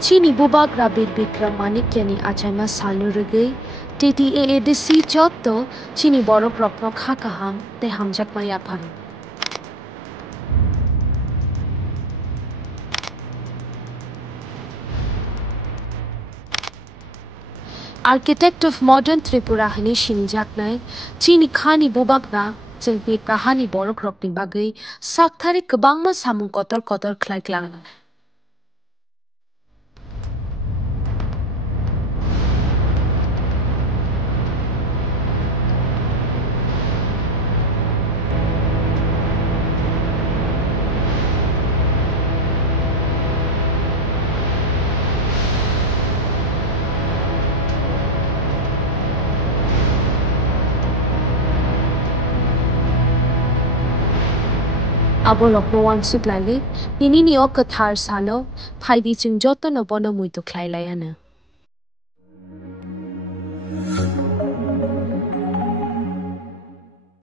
Chini bubak rabit bikram manik yani achayma salurugay. Titi e desi chotto chini borok rokno khakaham te hamjak maya pan. Architect of modern Tripura hani shinjaknai chini khani bubak na chengpi kahani borok rokni bagay sakthari kabangma samung kotor kotor khlaiklang. Abo lokno wangsuk lali, nini ni ok kathar salo, phaidi chung joto no bono muito khlai layana.